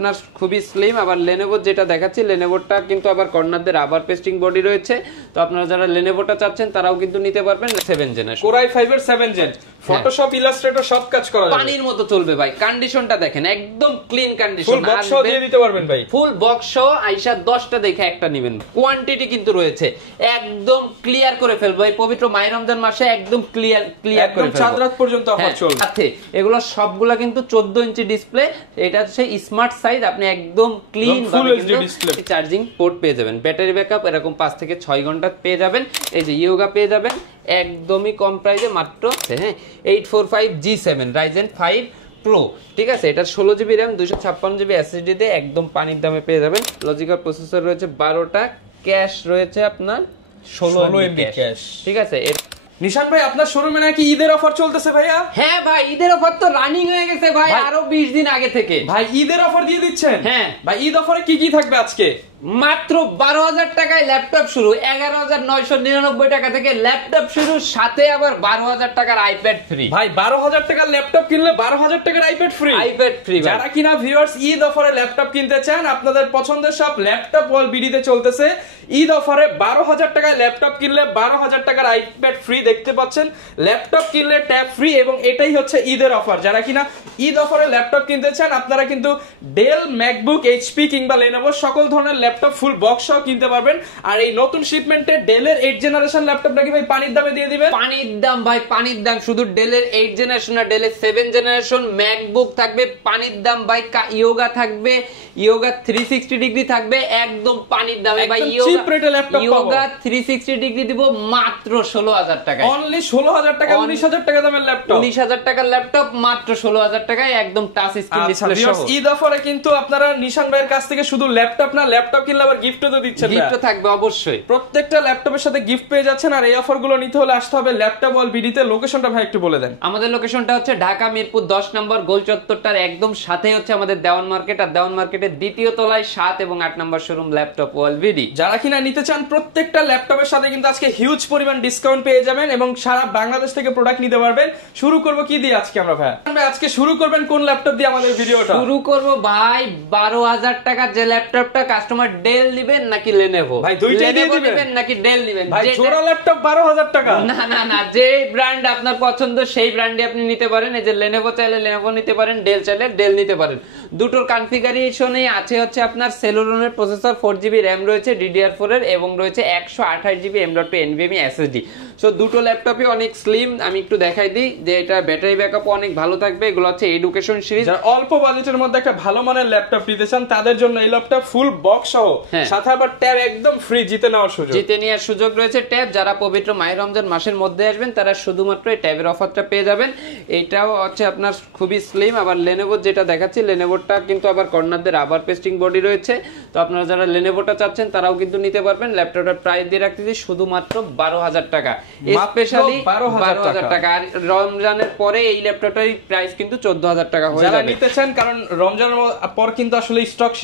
আপনার খুবই স্লিম। আবার Lenovo যেটা দেখাচ্ছি Lenovoটা কিন্তু আবার কর্নার দিয়ে রাবার পেস্টিং বডি রয়েছে। তো আপনারা যারা Lenovoটা চাচ্ছেন তারাও কিন্তু নিতে পারবেন। 7 জেনারেশন Core i5 এর 7 জেন, ফটোশপ ইলাস্ট্রেটর সব কাজ করা যাবে, পানির মতো চলবে ভাই। কন্ডিশনটা দেখেন একদম ক্লিন কন্ডিশন, ফুল বক্স দিয়ে দিতে পারবেন ভাই। ফুল বক্স সহ আইসা 10টা দেখে একটা নেবেন। কোয়ান্টিটি কিন্তু রয়েছে, একদম ক্লিয়ার করে ফেলবো এই পবিত্র মাহে রমজান মাসে, একদম ক্লিয়ার করে ফেলবো। চাঁদ রাত পর্যন্ত অফার চলবে। সাথে এগুলো সবগুলা কিন্তু 14 ইঞ্চি ডিসপ্লে, এটা হচ্ছে স্মার্ট সাইজ। আপনি একদম ক্লিন ভাবে কিন্তু চার্জিং পোর্ট পেয়ে যাবেন। ব্যাটারি ব্যাকআপ এরকম 5 থেকে 6 ঘন্টা পেয়ে যাবেন। এই যে ইয়োগা পেয়ে যাবেন একদমই কম প্রাইসে, মাত্র 845G7 Ryzen 5 Pro, ঠিক আছে। এটা 16GB RAM 256GB SSD দিয়ে একদম পানির দামে পেয়ে যাবেন। লজিক্যাল প্রসেসর রয়েছে 12টা, ক্যাশ রয়েছে আপনার 16MB ক্যাশ, ঠিক আছে। নিশান ভাই আপনার শোরুমে নাকি ঈদের অফার চলতেছে ভাইয়া? হ্যাঁ ভাই, ঈদের অফার তো রানিং হয়ে গেছে ভাই, আরো 20 দিন আগে থেকে। ভাই ঈদের অফার দিয়ে দিচ্ছেন? হ্যাঁ ভাই, ঈদ অফারে কি কি থাকবে আজকে? মাত্র 12,000 টাকায় ল্যাপটপ শুরু, 11,999 টাকা থেকে ল্যাপটপ শুরু, সাথে আবার 12,000 টাকার আইপ্যাড ফ্রি। ভাই 12,000 টাকার ল্যাপটপ কিনলে 12,000 টাকার আইপ্যাড ফ্রি। IPad free. যারা কিনা ভিউয়ার্স ঈদ অফারে ল্যাপটপ কিনতে চান, আপনাদের পছন্দের সব ল্যাপটপ ওয়াল বিডিতে চলতেছে। ঈদ অফারে 12,000 টাকায় ল্যাপটপ কিনলে 12,000 টাকার আইপ্যাড ফ্রি দেখতে পাচ্ছেন। ল্যাপটপ কিনলে ট্যাব ফ্রি, এবং এটাই হচ্ছে ঈদের অফার। যারা কিনা ঈদ অফারে ল্যাপটপ কিনতে চান, আপনারা কিন্তু ডেল, ম্যাকবুক, এইচপি কিংবা লেনোভো সকল ধরনের ল্যাপটপ ফুল বক্স সহ কিনতে পারবেন। আর এই নতুন শিপমেন্টে ডেলের 8 জেনারেশন ল্যাপটপ নাকি ভাই পানির দামে দিয়ে দিবেন। পানির দাম ভাই, পানির দাম। শুধু ডেলের 8 জেনারেশন না, ডেলের 7 জেনারেশন ম্যাকবুক থাকবে পানির দাম ভাই। ইয়োগা থাকবে, ইয়োগা 360 ডিগ্রি থাকবে একদম পানির দামে ভাই। ইয়োগা 360 ডিগ্রি দিব মাত্র 16,000 টাকায়। অনলি 16,000 টাকা, 19,000 টাকা দামের ল্যাপটপ। 19,000 টাকার ল্যাপটপ মাত্র 16,000 টাকায় একদম টাচ স্ক্রিন ডিসপ্লে সহ। ঈদ অফারে কিন্তু আপনারা নিশান ভাইয়ের কাছ থেকে শুধু ল্যাপটপ না, ল্যাপটপ কিনলে আবার গিফটও তো দিচ্ছেন। গিফট থাকবে অবশ্যই, প্রত্যেকটা ল্যাপটপের সাথে গিফট পেয়ে যাচ্ছেন। আর এই অফারগুলো নিতে হলে আসতে হবে ল্যাপটপ ওয়াল বিডিতে। লোকেশনটা ভাই একটু বলে দেন। আমাদের লোকেশনটা হচ্ছে ঢাকা মিরপুর 10 নম্বর গোল চত্বরটার একদম সাথে হচ্ছে আমাদের দেওয়ান মার্কেট। আর দেওয়ান মার্কেটের দ্বিতীয় তলায় 7 এবং 8 নম্বর শোরুম ল্যাপটপ ওয়াল বিডি। যারা কিনা নিতে চান প্রত্যেকটা ল্যাপটপের সাথে কিন্তু আজকে হিউজ পরিমাণ ডিসকাউন্ট পেয়ে যাবেন এবং সারা বাংলাদেশ থেকে প্রোডাক্ট নিতে পারবেন। শুরু করব কি দিয়ে আজকে আমরা ভাই? আজকে শুরু করবেন কোন ল্যাপটপ দিয়ে আমাদের ভিডিওটা? শুরু করব ভাই 12,000 টাকা যে ল্যাপটপটা কাস্টমার ডেল নেবেন নাকি লেনোভো? ভাই দুইটাই দিয়ে দিবেন নাকি ডেল নেবেন? ভাই জোড়া ল্যাপটপ 12,000 টাকা? না না না, যে ব্র্যান্ড আপনার পছন্দ সেই ব্র্যান্ডে আপনি নিতে পারেন। এই যে লেনোভো চাইলে লেনোভো নিতে পারেন, ডেল চাইলে ডেল নিতে পারেন। দুটোর কনফিগারেশনেই আছে হচ্ছে আপনার সেলুরনের প্রসেসর, 4GB RAM রয়েছে DDR4 এর, এবং রয়েছে 128GB M.2 NVMe SSD। So দুটো ল্যাপটপই অনেক স্লিম। আমি একটু দেখাই দিই যে এটা ব্যাটারি ব্যাকআপ অনেক ভালো থাকবে। এগুলো হচ্ছে এডুকেশন সিরিজ। যারা অল্প বাজেটের মধ্যে একটা ভালো মানের ল্যাপটপ নিতে চান তাদের জন্য এই ল্যাপটপ ফুল বক্স সহ, সাথে আবার ট্যাব একদম ফ্রি, জিতে নেওয়ার সুযোগ। জিতে নেওয়ার সুযোগ রয়েছে ট্যাব। যারা পবিত্র মাহে রমজান মাসের মধ্যে আসবেন তারা শুধুমাত্র এই ট্যাবের অফারটা পেয়ে যাবেন। এটাও হচ্ছে আপনার খুবই স্লিম। আবার Lenovo যেটা দেখাচ্ছি Lenovoটা কিন্তু আবার কর্নার দিয়ে রাবার পেস্টিং বডি রয়েছে। তো আপনারা যারা Lenovoটা চাচ্ছেন তারাও কিন্তু নিতে পারবেন। ল্যাপটপটার প্রাইস দিয়ে রাখতেছি শুধুমাত্র 12,000 টাকা, স্পেশালি 12,000 টাকা। আর রমজানের পরে এই ল্যাপটপটার প্রাইস কিন্তু 14,000 টাকা হয়ে যাবে। যারা নিতে চান, কারণ রমজানের পর কিন্তু আসলে স্টক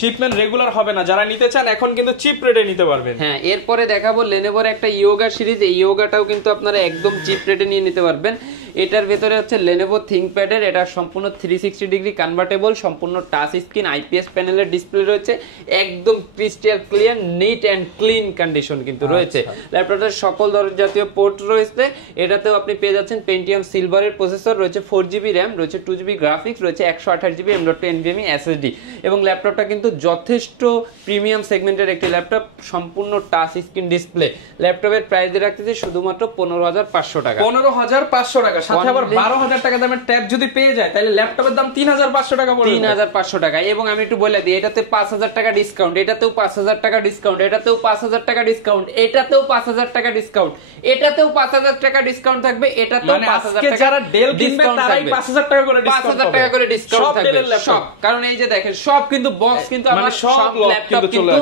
শিপমেন্ট রেগুলার হবে না, যারা নিতে চান এখন কিন্তু চিপ রেটে নিতে পারবেন। হ্যাঁ, এরপরে দেখাবো Lenovoর একটা ইয়োগা সিরিজ। এই ইয়োগাটাও কিন্তু আপনারা একদম চিপ রেটে নিয়ে নিতে পারবেন। এটার ভেতরে হচ্ছে Lenovo ThinkPad এর, এটা সম্পূর্ণ 360 ডিগ্রি কনভার্টেবল, সম্পূর্ণ টাচ স্ক্রিন, IPS প্যানেলের ডিসপ্লে রয়েছে, একদম crystal clear, neat and clean condition কিন্তু রয়েছে। ল্যাপটপের সকল ধরনের জাতীয় পোর্ট রয়েছে। এটাতেও আপনি পেয়ে যাচ্ছেন পেন্টিয়াম সিলভারের প্রসেসর, রয়েছে 4GB RAM, রয়েছে 2GB গ্রাফিক্স, রয়েছে 128GB M.2 NVMe SSD। এবং ল্যাপটপটা কিন্তু যথেষ্ট প্রিমিয়াম সেগমেন্টের একটি ল্যাপটপ, সম্পূর্ণ টাচ স্ক্রিন ডিসপ্লে। ল্যাপটপের প্রাইস দিয়ে রাখতেছি শুধুমাত্র 15,500 টাকা। 15,500 টাকা, সাথে আবার 12,000 টাকা দামের ট্যাব যদি পেয়ে যায় তাহলে ল্যাপটপের দাম 3,500 টাকা পড়বে। 3,500 টাকা। এবং আমি একটু বলে দিই, এটাতে 5,000 টাকা ডিসকাউন্ট, এটাতেও 5,000 টাকা ডিসকাউন্ট, এটাতেও 5,000 টাকা ডিসকাউন্ট, এটাতেও 5,000 টাকা ডিসকাউন্ট, এটাতেও 5,000 টাকা ডিসকাউন্ট থাকবে, এটাতেও 5,000 টাকা। যারা ডেল কিনবে তারাই 5,000 টাকা করে ডিসকাউন্ট পাবে। 5,000 টাকা করে ডিসকাউন্ট থাকবে সব। কারণ এই যে দেখেন সব কিন্তু বক্স কিন্তু আমার সব ল্যাপটপ কিন্তু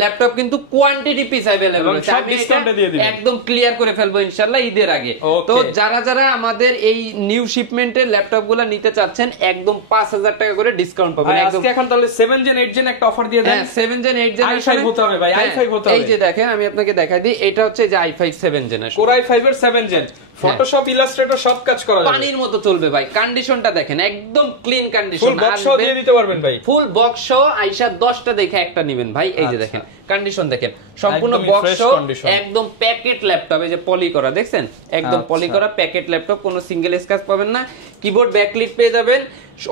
ল্যাপটপ কিন্তু কোয়ান্টিটি পিস अवेलेबल আছে। আমি ডিসকাউন্টে দিয়ে দিব, একদম ক্লিয়ার করে ফেলবো ইনশাআল্লাহ ঈদের আগে। তো যারা যারা আমাদের এই নিউ শিপমেন্টের ল্যাপটপগুলো নিতে চাচ্ছেন একদম 5,000 টাকা করে ডিসকাউন্ট পাবেন একদম। আজকে এখন তাহলে 7 জেন 8 জেন একটা অফার দিয়ে দেন। হ্যাঁ, 7 জেন 8 জেন i5 হতে হবে ভাই, i5 হতে হবে। এই যে দেখেন আমি আপনাকে দেখাই দিই, এটা হচ্ছে যে i5 7 জেনারেশন, Core i5 এর 7 জেন, ফটোশপ ইলাস্ট্রেটর সব কাজ করা যাবে, পানির মতো চলবে ভাই। কন্ডিশনটা দেখেন একদম ক্লিন কন্ডিশন, ফুল বক্স সহ দিয়ে দিতে পারবেন ভাই, ফুল বক্স সহ আইসা 10টা দেখে একটা নেবেন ভাই। এই যে দেখেন কন্ডিশন দেখেন, সম্পূর্ণ বক্স সহ একদম প্যাকেট ল্যাপটপ, এই যে পলি করা দেখছেন, একদম পলি করা প্যাকেট ল্যাপটপ, কোনো সিঙ্গেল স্ক্র্যাচ পাবেন না। কিবোর্ড ব্যাকলিট পেয়ে যাবেন,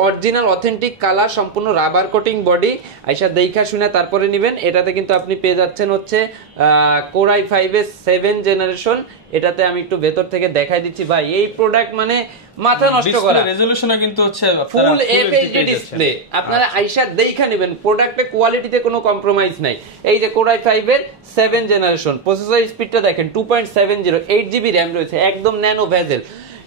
অরিজিনাল অথেন্টিক কালার, সম্পূর্ণ রাবার কোটিং বডি, আইসা দেখা শুনে তারপরে নেবেন। এটাতে কিন্তু আপনি পেয়ে যাচ্ছেন হচ্ছে Core i5 এর 7 জেনারেশন। এটাতে আমি একটু ভেতর থেকে দেখাই দিচ্ছি ভাই, এই প্রোডাক্ট মানে মাথা নষ্ট করা, রেজোলিউশনও কিন্তু হচ্ছে ফুল এফএইচডি ডিসপ্লে। আপনারা আইসা দেখা নেবেন, প্রোডাক্টের কোয়ালিটিতে কোনো কম্প্রোমাইজ নাই। এই যে Core i5 এর 7 জেনারেশন, প্রসেসর স্পিডটা দেখেন 2.70, 8GB র‍্যাম রয়েছে, একদম ন্যানো ভেজেল।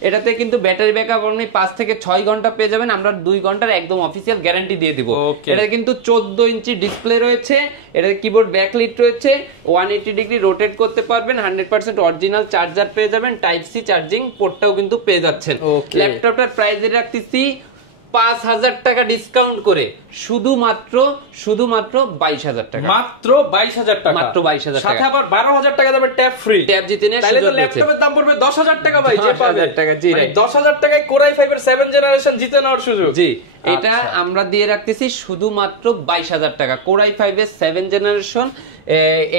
এটাতে কিন্তু ব্যাটারি ব্যাকআপ আপনি 5 থেকে 6 ঘন্টা পেয়ে যাবেন, আমরা 2 ঘন্টার একদম অফিসিয়াল গ্যারান্টি দিয়ে দিব। এটা কিন্তু 14 ইঞ্চি ডিসপ্লে রয়েছে, এটাতে কিবোর্ড ব্যাকলিট রয়েছে, 180 ডিগ্রি রোটেট করতে পারবেন, 100% অরিজিনাল চার্জার পেয়ে যাবেন, টাইপ সি চার্জিং পোর্টটাও কিন্তু পেয়ে যাচ্ছেন। ল্যাপটপটার প্রাইস রাখতেছি 5000 টাকা ডিসকাউন্ট করে শুধুমাত্র 22000 টাকা, মাত্র 22000 টাকা, মাত্র 22000 টাকা, সাথে আবার 12000 টাকা দেবে ট্যাব ফ্রি, ট্যাব জিতে নিয়ে তাহলে তো সুযোগ রয়েছে। ল্যাপটপের দাম পড়বে 10000 টাকা ভাই, যে পাবে 10000 টাকা। জি মানে 10000 টাকায় Core i5 এর 7 জেনারেশন জিতে নেওয়ার সুযোগ। জি, এটা আমরা দিয়ে রাখতেছি শুধুমাত্র 22000 টাকা। Core i5 এর 7 generation,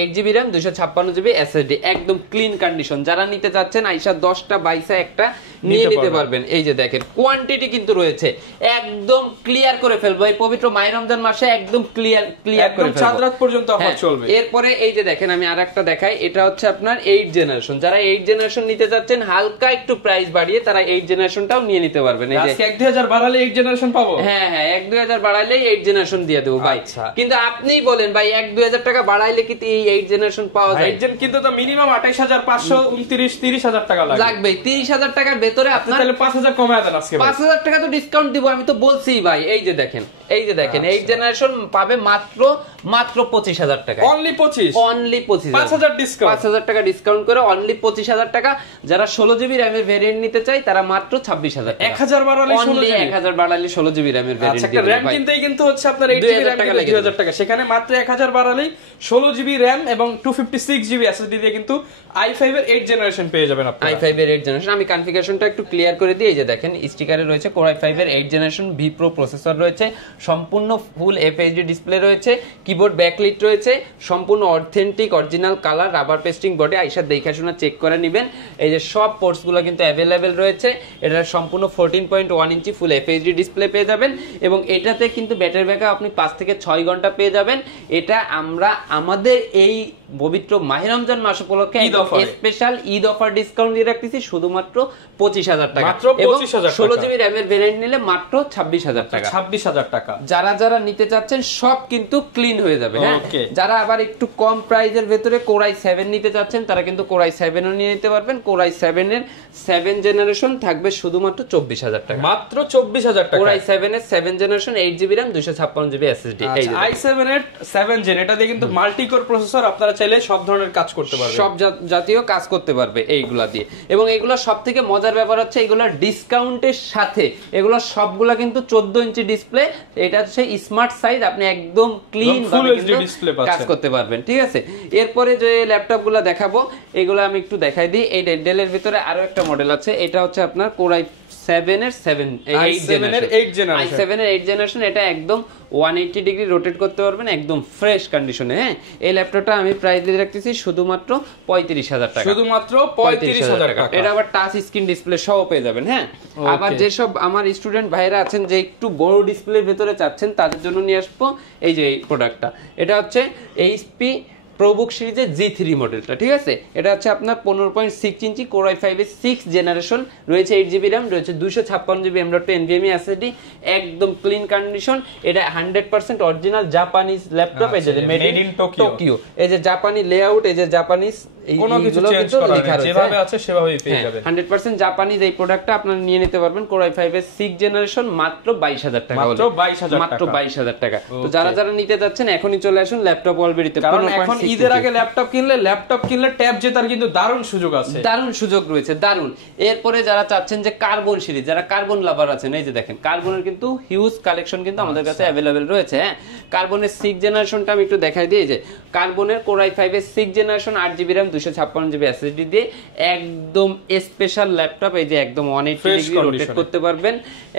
8GB RAM, 256GB SSD, একদম ক্লিন কন্ডিশন। যারা নিতে চাচ্ছেন আইসা 10টা 22 একটা নিয়ে নিতে পারবেন। এই যে দেখেন কোয়ান্টিটি কিন্তু রয়েছে, একদম ক্লিয়ার করে ফেলবো এই পবিত্র মাহে রমজান মাসে, একদম ক্লিয়ার করে ফেলবো, চাঁদ রাত পর্যন্ত অফার চলবে। এরপরে এই যে দেখেন আমি আরেকটা দেখাই, এটা হচ্ছে আপনার 8 জেনারেশন। যারা 8 জেনারেশন নিতে চাচ্ছেন হালকা একটু প্রাইস বাড়িয়ে, তারা 8 জেনারেশনটাও নিয়ে নিতে পারবেন। এই যে আজকে 1-2000 বাড়ালে 8 জেনারেশন পাবো। হ্যাঁ, 1-2000 বাড়াইলেই 8 জেনারেশন দিয়ে দেবো ভাই। কিন্তু আপনিই বলেন ভাই, 1-2000 টাকা বাড়াইলে কি এই 8 জেনারেশন পাওয়া যায়? 8 জেন কিন্তু তো মিনিমাম 28500, 30,000 টাকা লাগবে। 30000 টাকার ভেতরে আপনার তাহলে 5000 কমায় দেন আজকে। 5000 টাকা তো ডিসকাউন্ট দিব, আমি তো বলছি ভাই। এই যে দেখেন, 8 জেনারেশন পাবে মাত্র 25000 টাকা, অনলি 25, 5000 ডিসকাউন্ট, 5000 টাকা ডিসকাউন্ট করে অনলি 25000 টাকা। যারা 16GB RAM এর ভেরিয়েন্ট নিতে চাই তারা মাত্র 26000 টাকা, 1000 বাড়ালে 16GB, 1000 বাড়ালে 16GB RAM এর ভেরিয়েন্ট দিবেন। RAM কিনতেই কিন্তু হচ্ছে আপনার 8GB RAM 2000 টাকা, সেখানে মাত্র 1000 বাড়ালেই 16GB RAM এবং 256GB SSD দিয়ে কিন্তু i5 এর 8 জেনারেশন পেয়ে যাবেন আপনারা। i5 এর 8 জেনারেশন, আমি কনফিগারেশনটা একটু ক্লিয়ার করে দিই। এই যে দেখেন স্টিকারে রয়েছে Core i5 এর 8 জেনারেশন V Pro প্রসেসর রয়েছে, সম্পূর্ণ ফুল FHD ডিসপ্লে রয়েছে, কিবোর্ড ব্যাকলিট রয়েছে, সম্পূর্ণ authentic original colour, rubber pasting body, আইসা দেখা শোনা চেক করে নেবেন। এই যে সব পোর্টস গুলো কিন্তু অ্যাভেলেবেল রয়েছে। এটা সম্পূর্ণ 14.1 ইঞ্চি ফুল FHD ডিসপ্লে পেয়ে যাবেন, এবং এটাতে কিন্তু ব্যাটারি ব্যাকআপ আপনি 5 থেকে 6 ঘন্টা পেয়ে যাবেন। এটা আমরা আমাদের এই পবিত্র মাহে রমজান মাস উপলক্ষে স্পেশাল ঈদ অফার ডিসকাউন্ট দিয়ে রাখতেছি শুধুমাত্র 25000 টাকা, এবং 16GB RAM এর ভেরিয়েন্ট নিলে মাত্র 26000 টাকা, 26000 টাকা। যারা নিতে চাচ্ছেন সব কিন্তু ক্লিন হয়ে যাবে। হ্যাঁ, যারা আবার একটু কম প্রাইজের ভেতরে Core i7 নিতে চাচ্ছেন তারা কিন্তু Core i7 ও নিয়ে নিতে পারবেন। Core i7 এর 7 জেনারেশন থাকবে শুধুমাত্র 24000 টাকা, মাত্র 24000 টাকা। Core i7 এর 7 generation, 8GB RAM, 256GB SSD। এই যে i7 এর 7 জেন, এটা দিয়ে কিন্তু মাল্টি কোর প্রসেসর, আপনারা চাইলে সব ধরনের কাজ করতে পারবেন, সব জাতীয় কাজ করতে পারবে এইগুলা দিয়ে। এবং এগুলো সবথেকে মজার ব্যাপার হচ্ছে এগুলো ডিসকাউন্টের সাথে এগুলো সবগুলা কিন্তু 14 ইঞ্চি ডিসপ্লে, এটা হচ্ছে স্মার্ট সাইজ, আপনি একদম ক্লিন ভাবে কাজ করতে পারবেন। ঠিক আছে, এরপরে যে ল্যাপটপগুলো দেখাবো এগুলো আমি একটু দেখাই দিই। এই ডেলের ভিতরে আরো একটা মডেল আছে, এটা হচ্ছে আপনার Core i7 এর 8 জেনারেশন। এটা একদম 180 ডিগ্রি রোটেট করতে পারবেন, একদম ফ্রেশ কন্ডিশনে। হ্যাঁ, এই ল্যাপটপটা আমি প্রাইস দিয়ে রাখতেছি শুধুমাত্র 35000 টাকা, শুধুমাত্র 35000 টাকা। এটা আবার টাচ স্ক্রিন ডিসপ্লে সহ পেয়ে যাবেন। হ্যাঁ, আবার যেসব আমার স্টুডেন্ট ভাইরা আছেন যে একটু বড় ডিসপ্লের ভিতরে চাচ্ছেন তাদের জন্য নিয়ে আসবো এই যে এই প্রোডাক্টটা। এটা হচ্ছে HP ProBook সিরিজের G3 মডেলটা। ঠিক আছে, এটা হচ্ছে আপনার 15.6 ইঞ্চি Core i5 এর 6 জেনারেশন, রয়েছে 8GB RAM, রয়েছে 256GB M.2 NVMe SSD, একদম ক্লিন কন্ডিশন। এটা 100% অরিজিনাল জাপানিজ ল্যাপটপ, এই যে মেড ইন টোকিও, এই যে জাপানি লেআউট, এই যে জাপানিজ কোনো কিছু চেঞ্জ করা নেই, যেভাবে আছে সেভাবেই পেয়ে যাবেন। 100% জাপানিজ এই প্রোডাক্টটা আপনারা নিয়ে নিতে পারবেন। Core i5 এর 6 জেনারেশন মাত্র 22000 টাকা, মাত্র 22000 টাকা। তো যারা নিতে যাচ্ছেন এখনই চলে আসুন ল্যাপটপ ওয়ালবেরিতে, কারণ এখন ঈদের আগে ল্যাপটপ কিনলে ট্যাব জেতার কিন্তু দারুণ সুযোগ আছে, দারুণ সুযোগ রয়েছে, দারুণ। এরপরে যারা চাচ্ছেন যে কার্বন সিরিজ, যারা কার্বন লাভার আছেন, এই যে দেখেন কার্বনের কিন্তু হিউজ কালেকশন কিন্তু আমাদের কাছে অ্যাভেলেবেল রয়েছে। হ্যাঁ, কার্বনের 6 জেনারেশনটা আমি একটু দেখাই দিই। যে কার্বনের কোর i5 এর 6 generation 8GB RAM 256GB SSD দিয়ে একদম স্পেশাল ল্যাপটপ। এই যে একদম 180 ডিগ্রি রোটেট করতে পারবেন,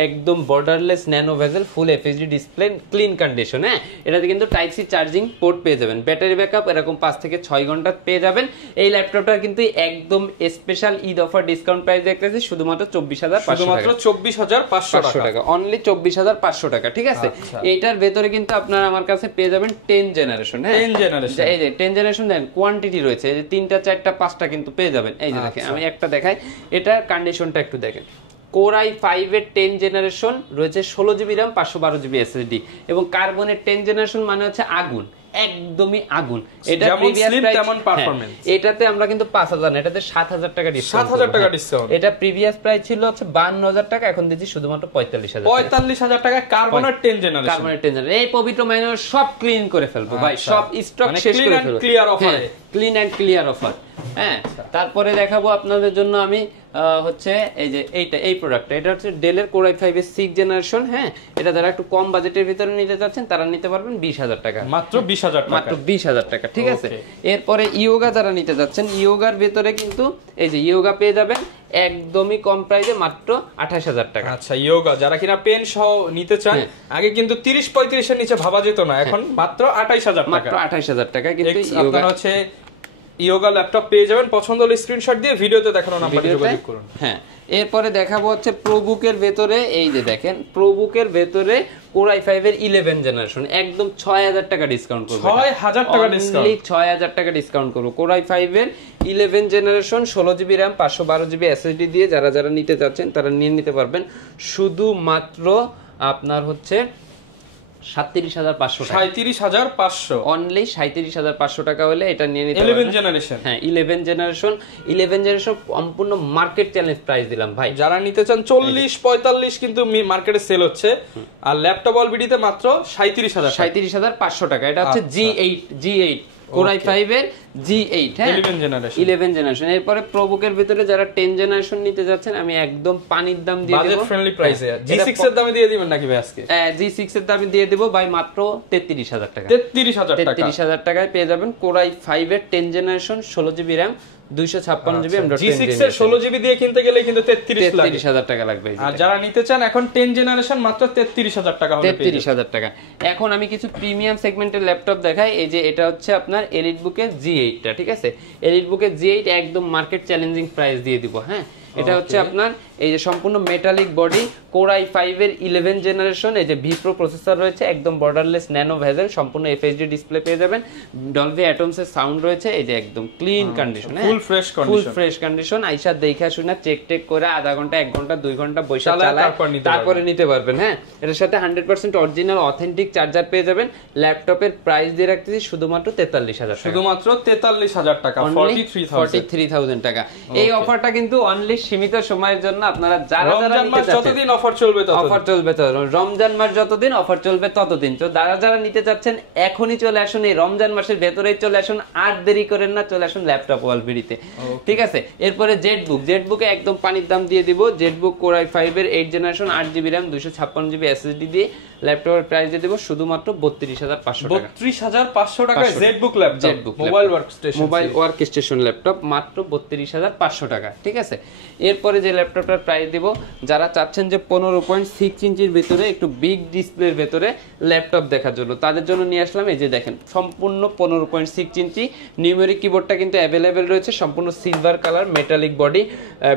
একদম বর্ডারলেস ন্যানো ভেজেল ফুল FHD ডিসপ্লে, ক্লিন কন্ডিশন। হ্যাঁ, এটাতে কিন্তু টাইপ সি চার্জিং পোর্ট পেয়ে যাবেন, ব্যাটারি ব্যাকআপ এরকম 5 থেকে 6 ঘন্টা পেয়ে যাবেন। এই ল্যাপটপটা কিন্তু একদম special Eid offer discount price দেখতেছি শুধুমাত্র 24,500 টাকা, অনলি 24,500 টাকা। ঠিক আছে, এইটার ভেতরে কিন্তু আপনারা আমার কাছে পেয়ে যাবেন 10 জেনারেশন। হ্যাঁ, 10 জেনারেশন, এই যে 10 জেনারেশন দেন কোয়ান্টিটি রয়েছে, এই যে 3টা 4টা 5টা কিন্তু পেয়ে যাবেন। এই যে দেখেন আমি একটা দেখাই, এটার কন্ডিশনটা একটু দেখেন। কোর i5 এর 10 জেনারেশন রয়েছে 16GB RAM 512GB SSD এবং কার্বনের 10 জেনারেশন মানে হচ্ছে আগুন, একদমই আগুন। এটা প্রিভিয়াস প্রাইস তেমন পারফরম্যান্স, এটাতে আমরা কিন্তু 5000 না, এটাতে 7000 টাকা ডিসকাউন্ট, 7000 টাকা ডিসকাউন্ট। এটা প্রিভিয়াস প্রাইস ছিল হচ্ছে 52000 টাকা, এখন দিচ্ছি শুধুমাত্র 45000 টাকা কার্বনের 10 জেনারেশন। কার্বনের 10 জেনারেশন এই পবিত্র মাইনার সব ক্লিন করে ফেলবো ভাই, সব স্টক শেষ করে ফেলবো, ক্লিয়ার অফারে, ক্লিন এন্ড ক্লিয়ার অফার। হ্যাঁ, তারপরে দেখাবো আপনাদের জন্য আমি হচ্ছে এই যে এই প্রোডাক্টটা, এটা হচ্ছে ডেলের কোর i5 এর 6 জেনারেশন। হ্যাঁ, এটা যারা একটু কম বাজেটের ভিতরে নিতে চাচ্ছেন তারা নিতে পারবেন 20000 টাকা, মাত্র 20000 টাকা, মাত্র 20000 টাকা। ঠিক আছে, এরপরে ইয়োগা যারা নিতে যাচ্ছেন, ইয়োগার ভিতরে কিন্তু এই যে ইয়োগা পেয়ে যাবেন একদমই কম প্রাইসে মাত্র 28000 টাকা। আচ্ছা, ইয়োগা যারা কিনা পেন সহ নিতে চান, আগে কিন্তু 30-35 এর নিচে ভাবা যেত না, এখন মাত্র 28000 টাকা, মাত্র 28000 টাকা। কিন্তু আপনারা হচ্ছে ইয়োগা ল্যাপটপ পেয়ে যাবেন, পছন্দ হলে স্ক্রিনশট দিয়ে ভিডিওতে দেখানো নাম্বারে যোগাযোগ করুন। হ্যাঁ, এরপরে দেখাবো হচ্ছে প্রোবুকের ভেতরে, এই যে দেখেন প্রোবুকের ভেতরে কোর i5 এর 11 জেনারেশন একদম 6000 টাকা ডিসকাউন্ট করব, 6000 টাকা ডিসকাউন্ট, অনলি 6000 টাকা ডিসকাউন্ট করব। কোর i5 এর 11 generation 16GB RAM 512GB SSD দিয়ে যারা যারা নিতে যাচ্ছেন তারা নিয়ে নিতে পারবেন শুধুমাত্র আপনার হচ্ছে 37500 টাকা, 37500, অনলি 37500 টাকা হলে এটা নিয়ে নিতে 11 জেনারেশন। হ্যাঁ, 11 জেনারেশন সম্পূর্ণ মার্কেট চ্যালেঞ্জ প্রাইস দিলাম ভাই। যারা নিতে চান 40-45 কিন্তু মার্কেটে সেল হচ্ছে, আর ল্যাপটপ অলবিডিতে মাত্র 37500 টাকা। এটা হচ্ছে G8 কোর i5 এর G8, হ্যাঁ 11 জেনারেশন। এরপরে প্রোবুকের ভিতরে যারা 10 জেনারেশন নিতে যাচ্ছেন আমি একদম পানির দাম দিয়ে দেব, বাজেট ফ্রেন্ডলি প্রাইসে। G6 এর দামে দিয়ে দিবেন নাকি ভাই আজকে? G6 এর দামে দিয়ে দেব ভাই মাত্র 33000 টাকা, 33000 টাকায় পেয়ে যাবেন কোর i5 এর 10 generation 16GB RAM 256GB G6 এর 16GB দিয়ে কিনতে গেলে কিন্তু 33000 টাকা লাগবে। আর যারা নিতে চান এখন 10 জেনারেশন মাত্র 33000 টাকা হলে 33000 টাকা। এখন আমি কিছু প্রিমিয়াম সেগমেন্টের ল্যাপটপ দেখাই। এই যে এটা হচ্ছে আপনার এলিটবুকের G8 টা, ঠিক আছে, এলিটবুকের G8 একদম মার্কেট চ্যালেঞ্জিং প্রাইস দিয়ে দিব। হ্যাঁ, এটা হচ্ছে আপনার এই যে সম্পূর্ণ মেটালিক বডি কোর i5 এর 11 জেনারেশন, এই যে ভি প্রো প্রসেসর রয়েছে, একদম বর্ডারলেস ন্যানো ভেজেল, সম্পূর্ণ FHD ডিসপ্লে পেয়ে যাবেন, ডলবি অ্যাটমস এর সাউন্ড রয়েছে, এই যে একদম clean condition, full fresh condition. আইসা দেখা শুনে চেক টেক করে আধা ঘন্টা 1 ঘন্টা 2 ঘন্টা বৈশা চালায় তারপরে নিতে পারবেন। হ্যাঁ, এটার সাথে 100% অরিজিনাল অথেন্টিক চার্জার পেয়ে যাবেন। ল্যাপটপের প্রাইস দিয়ে রাখতেছি শুধুমাত্র 43000 টাকা, শুধুমাত্র 43000 টাকা, 43000 টাকা। এই অফারটা কিন্তু অনলি সীমিত সময়ের জন্য, আপনারা যারা যারা নিতে চাচ্ছেন, যতদিন অফার চলবে রমজান মাস যতদিন অফার চলবে ততদিন। তো যারা যারা নিতে চাচ্ছেন এখনই চলে আসুন, এই রমজান মাসের ভেতরেই চলে আসুন, আর দেরি করেন না, চলে আসুন ল্যাপটপ ওয়ালবিডিতে। ঠিক আছে, এরপরে জেটবুকে একদম পানির দাম দিয়ে দিব। জেটবুক কোর i5 এর 8 generation 8GB RAM 256GB SSD দিয়ে ল্যাপটপের প্রাইস দিয়ে দেব শুধুমাত্র 32500 টাকা, 32500 টাকায় Jetbook laptop, mobile workstation laptop মাত্র 32500 টাকা। ঠিক আছে, এরপরে যে ল্যাপটপটার প্রাইস দেব, যারা চাচ্ছেন যে 15.6 ইঞ্চির ভিতরে একটু বিগ ডিসপ্লের ভিতরে ল্যাপটপ দেখার জন্য, তাদের জন্য নিয়ে আসলাম এই যে দেখেন সম্পূর্ণ 15.6 ইঞ্চি নিউমেরিক কিবোর্ডটা কিন্তু অ্যাভেলেবেল রয়েছে, সম্পূর্ণ silver colour metallic body,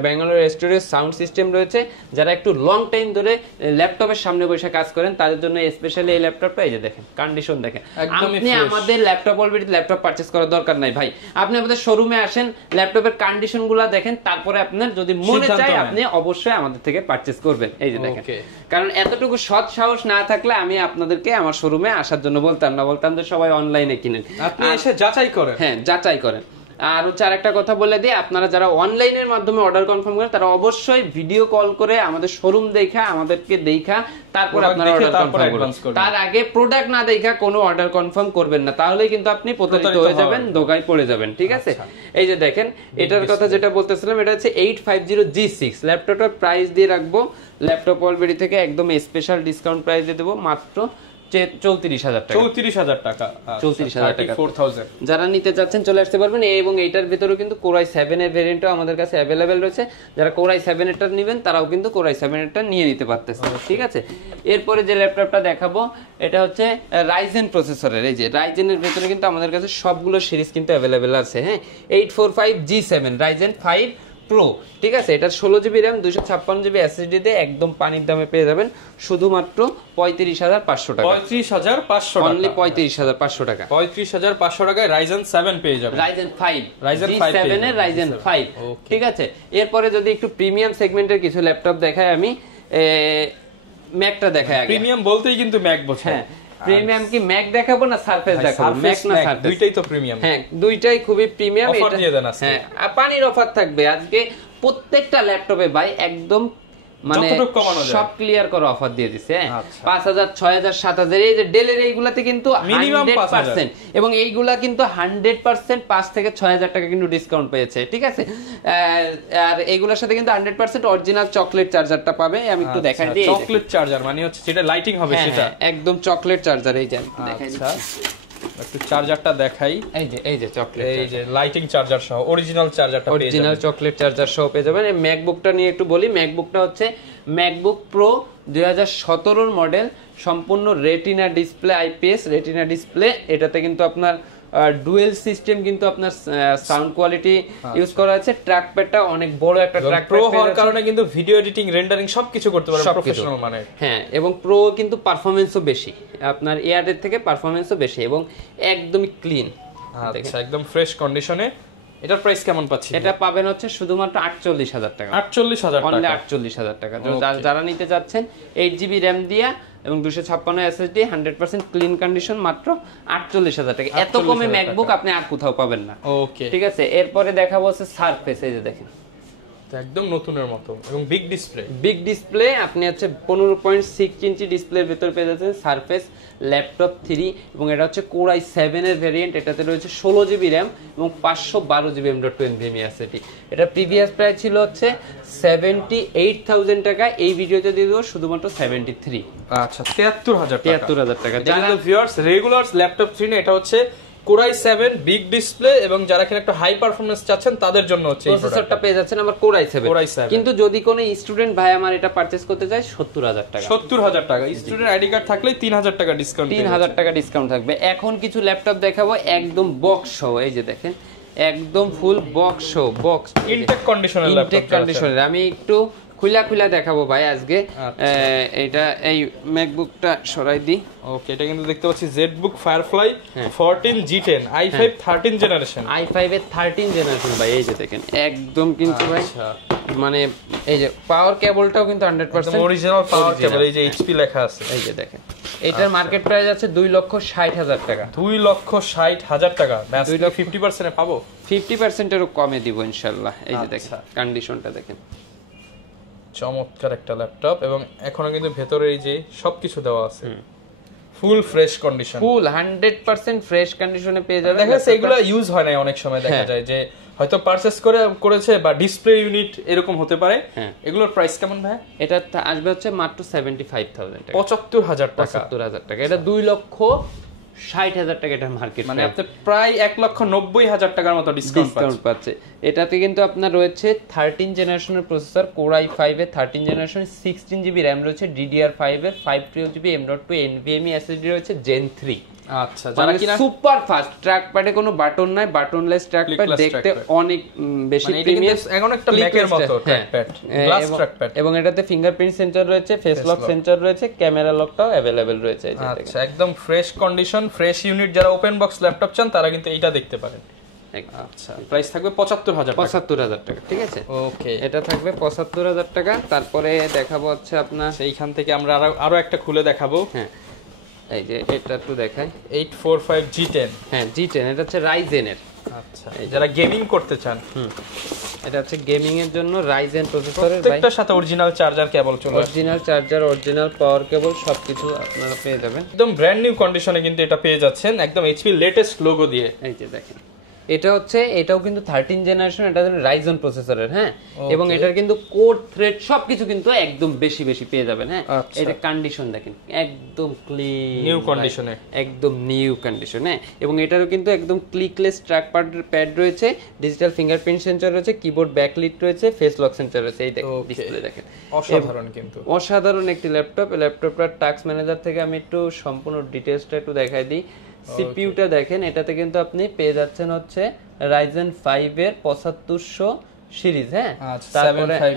Bangalore studio sound system রয়েছে। যারা একটু লং টাইম ধরে ল্যাপটপের সামনে বসে কাজ করেন তাদের জন্য স্পেশালি এই ল্যাপটপটা, এই যে দেখেন কন্ডিশন দেখেন। আপনি আমাদের ল্যাপটপ অলরেডি ল্যাপটপ পারচেজ করার দরকার নাই ভাই, আপনি আমাদের শোরুমে আসেন, ল্যাপটপের কন্ডিশনগুলো দেখেন, তারপরে আপনার যদি মনে চায় আপনি অবশ্যই আমাদের থেকে পারচেজ করবেন। এই যে দেখেন, কারণ এতটুকু সৎ সাহস না থাকলে আমি আপনাদেরকে আমার শোরুমে আসার জন্য বলতাম না, বলতাম যে সবাই অনলাইনে কিনেন, আপনি এসে যাচাই করেন। হ্যাঁ, যাচাই করেন। আর হচ্ছে আরেকটা কথা বলে দিই, আপনারা যারা অনলাইনের মাধ্যমে অর্ডার কনফার্ম করেন তারা অবশ্যই ভিডিও কল করে আমাদের শোরুম দেখা, আমাদেরকে দেখা তারপর আপনারা অর্ডার কনফার্ম করবেন। তার আগে প্রোডাক্ট না দেখা কোনো অর্ডার কনফার্ম করবেন না, তাহলেই কিন্তু আপনি প্রতারিত হয়ে যাবেন, ধোঁকায় পড়ে যাবেন। ঠিক আছে, এই যে দেখেন এটার কথা যেটা বলতেছিলাম, এটা হচ্ছে 850G6 ল্যাপটপটার প্রাইস দিয়ে রাখবো ল্যাপটপ অলরেডি থেকে একদম স্পেশাল ডিসকাউন্ট প্রাইস দিয়ে দেবো মাত্র 34,000 টাকা। 34,000 টাকা, 34,000 টাকা। 34,000। যারা নিতে চাচ্ছেন চলে আসতে পারবেন। এবং এইটার ভিতরেও কিন্তু Core i7 এর ভেরিয়েন্টও আমাদের কাছে অ্যাভেলেবেল রয়েছে। যারা Core i7 এরটা নেবেন তারাও কিন্তু Core i7 এরটা নিয়ে নিতে পারতেছে, ঠিক আছে। এরপরে যে ল্যাপটপটা দেখাবো এটা হচ্ছে Ryzen প্রসেসরের। এই যে Ryzen এর ভিতরে কিন্তু আমাদের কাছে সবগুলো সিরিজ কিন্তু অ্যাভেলেবেল আছে, হ্যাঁ। 845G7 Ryzen 5 Pro, ঠিক আছে। এটা 16GB RAM 256GB SSD দিয়ে একদম পানির দামে পেয়ে যাবেন শুধুমাত্র 35,500 টাকা। 35,500 টাকা, অনলি 35,500 টাকা। 35,500 টাকায় Ryzen 7 পেয়ে যাবেন। Ryzen 5 Ryzen 5 G7 এর Ryzen 5, ঠিক আছে। এরপরে যদি একটু প্রিমিয়াম সেগমেন্টের কিছু ল্যাপটপ দেখাই আমি, ম্যাকটা দেখাই আগে। প্রিমিয়াম বলতেই কিন্তু ম্যাক বোঝায়। হ্যাঁ, প্রিমিয়াম কি ম্যাক দেখাবো না সারফেস দেখাবো? ম্যাক না সারফেস, দুইটাই তো প্রিমিয়াম। হ্যাঁ, দুইটাই খুবই প্রিমিয়াম। অফার দিয়ে দেন আজকে। হ্যাঁ, আর পানির অফার থাকবে আজকে প্রত্যেকটা ল্যাপটপে ভাই, একদম মানে সব ক্লিয়ার করে অফার দিয়ে দিছে। 5,000 6,000 7,000 এই যে ডেলের এইগুলাতে কিন্তু মিনিমাম 100%, এবং এইগুলা কিন্তু 100% 5 থেকে 6,000 টাকা কিন্তু ডিসকাউন্ট পেয়েছে, ঠিক আছে। আর এইগুলোর সাথে কিন্তু 100% অরিজিনাল চকলেট চার্জারটা পাবে। আমি একটু দেখাই দিই। চকলেট চার্জার মানে হচ্ছে যেটা লাইটিং হবে সেটা, একদম চকলেট চার্জার। এই যে দেখাই দিই, একটু চার্জারটা দেখাই। এই যে চকলেট, এই যে লাইটিং চার্জার সহ অরিজিনাল চার্জারটা পেয়ে যাবেন। অরিজিনাল চকলেট চার্জার সহ পেয়ে যাবেন। এই ম্যাকবুকটা নিয়ে একটু বলি। ম্যাকবুকটা হচ্ছে ম্যাকবুক প্রো 2017 মডেল, সম্পূর্ণ retina display, IPS retina display. এটাতে কিন্তু আপনার ডুয়েল সিস্টেম কিন্তু আপনার সাউন্ড কোয়ালিটি ইউজ করা আছে। ট্র্যাকপ্যাডটা অনেক বড় একটা ট্র্যাকপ্যাড প্রো হওয়ার কারণে কিন্তু ভিডিও এডিটিং, রেন্ডারিং সবকিছু করতে পারবেন প্রফেশনাল মানে। হ্যাঁ, এবং প্রো কিন্তু পারফরম্যান্সও বেশি, আপনার এয়ারের থেকে পারফরম্যান্সও বেশি, এবং একদমই ক্লিন। আচ্ছা, একদম ফ্রেশ কন্ডিশনে। এটার প্রাইস কেমন পাচ্ছি? এটা পাবেন হচ্ছে শুধুমাত্র 48,000 টাকা। 48,000 টাকা, অনলি 48,000 টাকা। যারা নিতে চাচ্ছেন 8GB RAM দিয়া এবং 256 SSD 100% ক্লিন কন্ডিশন, মাত্র 48,000 টাকা। এত কমে ম্যাকবুক আপনি আর কোথাও পাবেন না, ওকে, ঠিক আছে। এরপরে দেখাবো হচ্ছে সারফেস। এই যে দেখেন, একদম নতুনের মতো এবং বিগ ডিসপ্লে। বিগ ডিসপ্লে আপনি হচ্ছে 15.6 ইঞ্চি ডিসপ্লের ভিতর পেয়ে যাচ্ছেন সারফেস ল্যাপটপ 3, এবং এটা হচ্ছে Core i7 এর ভেরিয়েন্ট। এটাতে রয়েছে 16GB RAM এবং 512GB M.2 NVMe SSD। এটা প্রিভিয়াস প্রাইস ছিল হচ্ছে 78,000 টাকা। এই ভিডিওতে দিয়ে দেবো শুধুমাত্র 73। আচ্ছা, 73,000 টাকা। যারা ভিউয়ার্স রেগুলার ল্যাপটপ 3 না, এটা হচ্ছে Core i7 বিগ ডিসপ্লে, এবং যারা কিনা একটা হাই পারফরম্যান্স চাচ্ছেন তাদের জন্য হচ্ছে এই প্রসেসরটা পেয়ে যাচ্ছেন আমার Core i7। কিন্তু যদি কোনো স্টুডেন্ট ভাই আমার এটা পারচেজ করতে চায় 70,000 টাকা। 70,000 টাকা। স্টুডেন্ট আইডি কার্ড থাকলে 3,000 টাকা ডিসকাউন্ট, 3,000 টাকা ডিসকাউন্ট থাকবে। এখন কিছু ল্যাপটপ দেখাবো একদম বক্স সহ। এই যে দেখেন, একদম ফুল বক্স সহ, বক্স ইনটেক কন্ডিশনের ল্যাপটপ, ইনটেক কন্ডিশনের। আমি একটু খুলা দেখাবো ভাই আজকে। এটা এই ম্যাকবুকটা সরাই দিই। ওকে, এটা কিন্তু দেখতে পাচ্ছি Jetbook firefly 14 G10 i5 13 generation. i5 এর 13 জেনারেশন ভাই। এই যে দেখেন, একদম কিন্তু ভাই মানে এই যে পাওয়ার কেবলটাও কিন্তু 100% অরিজিনাল পাওয়ার কেবল। এই যে এইচপি লেখা আছে, এই যে দেখেন। এটার মার্কেট প্রাইস আছে 2,60,000 টাকা। 2,60,000 টাকা। 50% এ পাবো? 50% এরও কমে দিব ইনশাআল্লাহ। এই যে দেখেন, কন্ডিশনটা দেখেন, চমৎকার একটা ল্যাপটপ, এবং এখনো কিন্তু ভেতরে এই যে সবকিছু দেওয়া আছে, ফুল ফ্রেশ কন্ডিশন, ফুল 100% ফ্রেশ কন্ডিশনে পেয়ে যাবেন। দেখা যাচ্ছে এগুলো ইউজ হয় না, অনেক সময় দেখা যায় যে হয়তো পারচেজ করেছে বা ডিসপ্লে ইউনিট এরকম হতে পারে। এগুলোর প্রাইস কেমন ভাই? এটা আসবে হচ্ছে মাত্র 75,000 টাকা। 75,000 টাকা। 75,000 টাকা। এটা 2,60,000 টাকা এটার মার্কেট, মানে আপনি প্রায় 1,90,000 টাকার মতো ডিসকাউন্ট পাচ্ছে। এটাতে কিন্তু আপনার রয়েছে 13 জেনারেশনের প্রসেসর, Core i5 এর 13 জেনারেশন, 16GB RAM রয়েছে, DDR5 এর 512GB M.2 NVMe SSD রয়েছে Gen 3। আচ্ছা, যারা কিনা সুপার ফাস্ট, ট্র্যাকপ্যাডে কোনো বাটন নাই, বাটনলেস ট্র্যাকপ্যাড, দেখতে অনেক বেশি প্রিমিয়াম, এখন একটা ম্যাকের মতো ট্র্যাকপ্যাড, গ্লাস ট্র্যাকপ্যাড, এবং এটাতে ফিঙ্গারপ্রিন্ট সেন্সর রয়েছে, ফেস লক সেন্সর রয়েছে, ক্যামেরা লকটাও अवेलेबल রয়েছে। আচ্ছা, একদম ফ্রেশ কন্ডিশন, ফ্রেশ ইউনিট। যারা ওপেন বক্স ল্যাপটপ চান তারা কিন্তু এইটা দেখতে পারেন। আচ্ছা, প্রাইস থাকবে 75,000 টাকা, ঠিক আছে। ওকে, এটা থাকবে 75,000 টাকা। তারপরে দেখাবো হচ্ছে আপনার, সেইখান থেকে আমরা আরো একটা খুলে দেখাবো। হ্যাঁ, এই যে এটা একটু দেখাই, 845 G10। হ্যাঁ, G10, এটা হচ্ছে Ryzen এর। আচ্ছা, যারা গেমিং করতে চান, এটা হচ্ছে গেমিং এর জন্য Ryzen প্রসেসরের, প্রত্যেকটার সাথে অরিজিনাল চার্জার কেবল চলে আসে, অরিজিনাল চার্জার, অরিজিনাল পাওয়ার কেবল সবকিছু আপনারা পেয়ে যাবেন। একদম ব্র্যান্ড নিউ কন্ডিশনে কিন্তু এটা পেয়ে যাচ্ছেন, একদম এইচপি লেটেস্ট লোগো দিয়ে। এই যে দেখেন, এটা হচ্ছে এটাও কিন্তু 13 জেনারেশন, এটা রাইজন প্রসেসরের, হ্যাঁ, এবং এটার কিন্তু কোর থ্রেড সবকিছু কিন্তু একদম বেশি বেশি পেয়ে যাবেন, হ্যাঁ। এটা কন্ডিশন দেখেন একদম ক্লিন, নিউ কন্ডিশনে, একদম নিউ কন্ডিশনে, এবং এটারও কিন্তু একদম ক্লিকলেস ট্র্যাক প্যাড রয়েছে, ডিজিটাল ফিঙ্গারপ্রিন্ট সেন্সর রয়েছে, কিবোর্ড ব্যাকলিট রয়েছে, ফেস লক সেন্সর রয়েছে। এই দেখেন ডিসপ্লে দেখেন, অসাধারণ, কিন্তু অসাধারণ একটি ল্যাপটপ। ল্যাপটপটার টাস্ক ম্যানেজার থেকে আমি একটু সম্পূর্ণ ডিটেইলসটা একটু দেখাই দিই। সিপিইউটা দেখেন, এটাতে কিন্তু আপনি পেয়ে যাচ্ছেন হচ্ছে Ryzen 5 এর 7500 সিরিজ,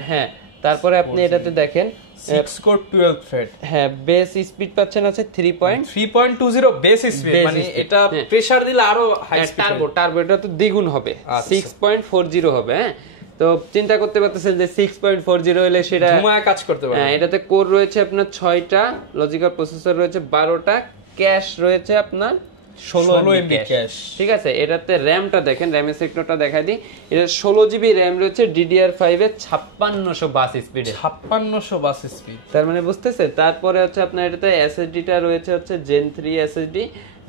হ্যাঁ। তারপরে আপনি এটাতে দেখেন 6 কোর 12 থ্রেড, হ্যাঁ, বেস স্পিড পাচ্ছেন হচ্ছে 3.20 বেস স্পিড, মানে এটা প্রেসার দিলে আরো হাই স্পিড, টার্বো এটা তো দ্বিগুণ হবে, 6.40 হবে, হ্যাঁ। তো চিন্তা করতে পারতেছেন যে 6.40 হলে সেটা ধুমায় কাজ করতে পারবে। হ্যাঁ, এটাতে কোর রয়েছে আপনার 6টা, লজিক্যাল প্রসেসর রয়েছে 12টা, ক্যাশ রয়েছে আপনার 16 MB ক্যাশ, ঠিক আছে। এটাতে র‍্যামটা দেখেন, র‍্যামের সেক্টরটা দেখাই দিই। এটা 16 GB র‍্যাম রয়েছে DDR5 এর 5600 বাস স্পিডে, 5600 বাস স্পিড, তার মানে বুঝতেছে। তারপরে হচ্ছে আপনার এটাতে এসএসডিটা রয়েছে হচ্ছে Gen 3 এসএসডি,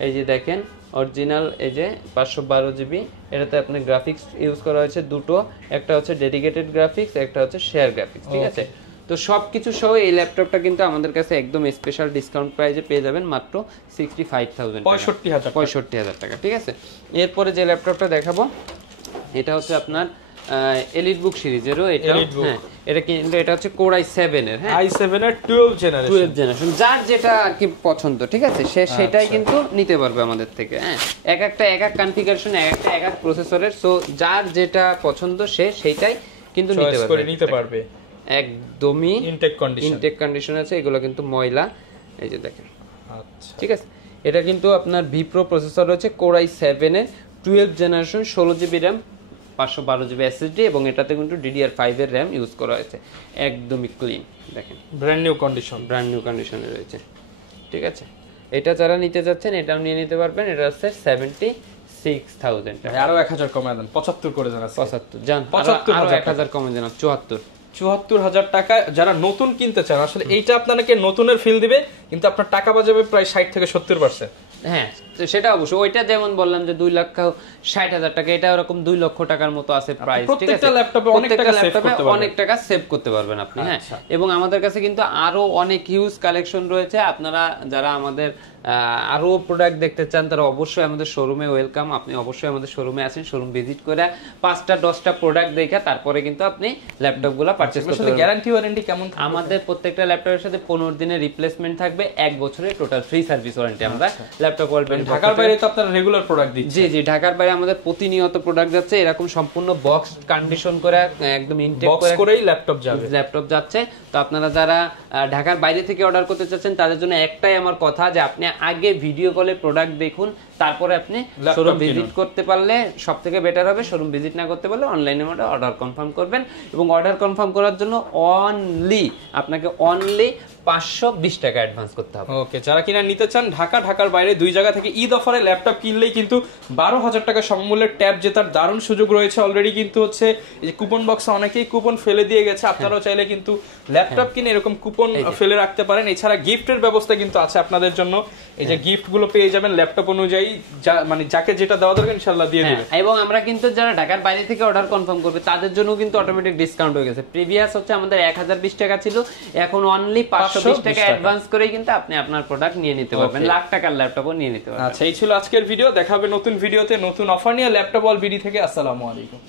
এই যে দেখেন অরিজিনাল, এই যে 512 GB। এটাতে আপনি গ্রাফিক্স ইউজ করা হয়েছে দুটো, একটা হচ্ছে ডেডিকেটেড গ্রাফিক্স, একটা হচ্ছে শেয়ার গ্রাফিক্স, ঠিক আছে। তো সবকিছু সহ এই ল্যাপটপটা কিন্তু আমাদের কাছে একদম স্পেশাল ডিসকাউন্ট প্রাইসে পেয়ে যাবেন, মাত্র 65,000 টাকা, ঠিক আছে। এরপরে যে ল্যাপটপটা দেখাবো এটা হচ্ছে আপনার এলিট বুক সিরিজেরও, এটা হ্যাঁ, এটা কিন্তু এটা হচ্ছে কোর i7 এর, হ্যাঁ, i7 এর 12 জেনারেশন, যার যেটা কি পছন্দ, ঠিক আছে, সে সেটাই কিন্তু নিতে পারবে আমাদের থেকে, হ্যাঁ। এক একটা কনফিগারেশন, এক এক প্রসেসরের, সো যার যেটা পছন্দ সে সেইটাই কিন্তু নিতে পারবে। একদমই ইনটেক কন্ডিশন আছে, এগুলো কিন্তু ময়লা, এই যে দেখেন, আচ্ছা, ঠিক আছে। এটা কিন্তু আপনার ভিপ্রো প্রসেসর রয়েছে, কোর i7 এর 12 generation, 16 GB RAM, 512 GB SSD, এবং এটাতে কিন্তু DDR5 এর RAM ইউজ করা হয়েছে, একদমই ক্লিন দেখেন, ব্র্যান্ড নিউ কন্ডিশনে রয়েছে, ঠিক আছে। এটা যারা নিতে যাচ্ছেন এটাও নিয়ে নিতে পারবেন। এটা হচ্ছে 76,000 টাকা, আরো 1000 কমায় দেন, 75 করে দেন, 75 জান, 1000 কমে দেন, 74,000 টাকা। যারা নতুন কিনতে চান, আসলে এইটা আপনাকে নতুনের ফিল দিবে, কিন্তু আপনার টাকা বাঁচাবে প্রায় 60 থেকে 70%। হ্যাঁ, সেটা অবশ্যই। ওইটা যেমন বললাম যে 2,60,000 টাকা, এটা ওরকম 2 লক্ষ টাকার মতো আছে প্রাইস, ঠিক আছে। প্রত্যেকটা ল্যাপটপে অনেক টাকা সেভ করতে পারবেন আপনি, হ্যাঁ। এবং আমাদের কাছে কিন্তু আরো অনেক হিউজ কালেকশন রয়েছে। আপনারা যারা আমাদের আরো প্রোডাক্ট দেখতে চান তারা অবশ্যই আমাদের শোরুমে ওয়েলকাম। আপনি অবশ্যই আমাদের শোরুমে আসেন, শোরুম ভিজিট করে 5টা 10টা প্রোডাক্ট দেখে তারপরে কিন্তু আপনি ল্যাপটপগুলো পারচেজ করতে পারবেন। গ্যারান্টি ওয়ারেন্টি কেমন? আমাদের প্রত্যেকটা ল্যাপটপের সাথে 15 দিনের রিপ্লেসমেন্ট থাকবে, 1 বছরের টোটাল ফ্রি সার্ভিস ওয়ারেন্টি আমরা ল্যাপটপ ওয়ালপেন। ঢাকার বাইরে তো আপনারা রেগুলার প্রোডাক্ট দিচ্ছেন? জি, ঢাকার বাইরে আমাদের প্রতিনিয়ত প্রোডাক্ট যাচ্ছে, এরকম সম্পূর্ণ বক্স কন্ডিশন করে একদম ইনটেক করেই ল্যাপটপ যাচ্ছে। তো আপনারা যারা ঢাকার বাইরে থেকে অর্ডার করতে চাচ্ছেন তাদের জন্য একটাই আমার কথা, যে আপনি আগে ভিডিও কলে প্রোডাক্ট দেখুন, তারপরে আপনি শোরুম ভিজিট করতে পারলে সব থেকে বেটার হবে। শোরুম ভিজিট না করতে পারলে অনলাইনে অর্ডার কনফার্ম করবেন, এবং অর্ডার কনফার্ম করার জন্য আপনাকে অনলি 520 টাকা অ্যাডভান্স করতে হবে। ওকে, যারা কিনা নিতে চান ঢাকার বাইরে দুই জায়গা থেকে ঈদ অফারে ল্যাপটপ কিনলেই কিন্তু 12,000 টাকা সমমূল্যের ট্যাব জেতার দারুণ সুযোগ রয়েছে। অলরেডি কিন্তু হচ্ছে এই যে কুপন বক্সে অনেকেই কুপন ফেলে দিয়ে গেছে, আপনারাও চাইলে কিন্তু ল্যাপটপ কিনে এরকম কুপন ফেলে রাখতে পারেন। এছাড়া গিফটের ব্যবস্থা কিন্তু আছে আপনাদের জন্য। এই যে গিফট গুলো পেয়ে যাবেন ল্যাপটপ অনুযায়ী, মানে যাকে যেটা দেওয়া দরকার ইনশাআল্লাহ দিয়ে দিবেন। এবং আমরা কিন্তু যারা ঢাকার বাইরে থেকে অর্ডার কনফার্ম করবে তাদের জন্য কিন্তু অটোমেটিক ডিসকাউন্ট হয়ে গেছে। প্রিভিয়াস হচ্ছে আমাদের 1020 টাকা ছিল, এখন অনলি 520 টাকা অ্যাডভান্স করেই কিন্তু আপনি আপনার প্রোডাক্ট নিয়ে নিতে পারবেন, লাখ টাকার ল্যাপটপও নিয়ে নিতে পারবেন। আচ্ছা, এই ছিল আজকের ভিডিও। দেখা হবে নতুন ভিডিওতে নতুন অফার নিয়ে ল্যাপটপ অল বিডি থেকে। আসসালামু আলাইকুম।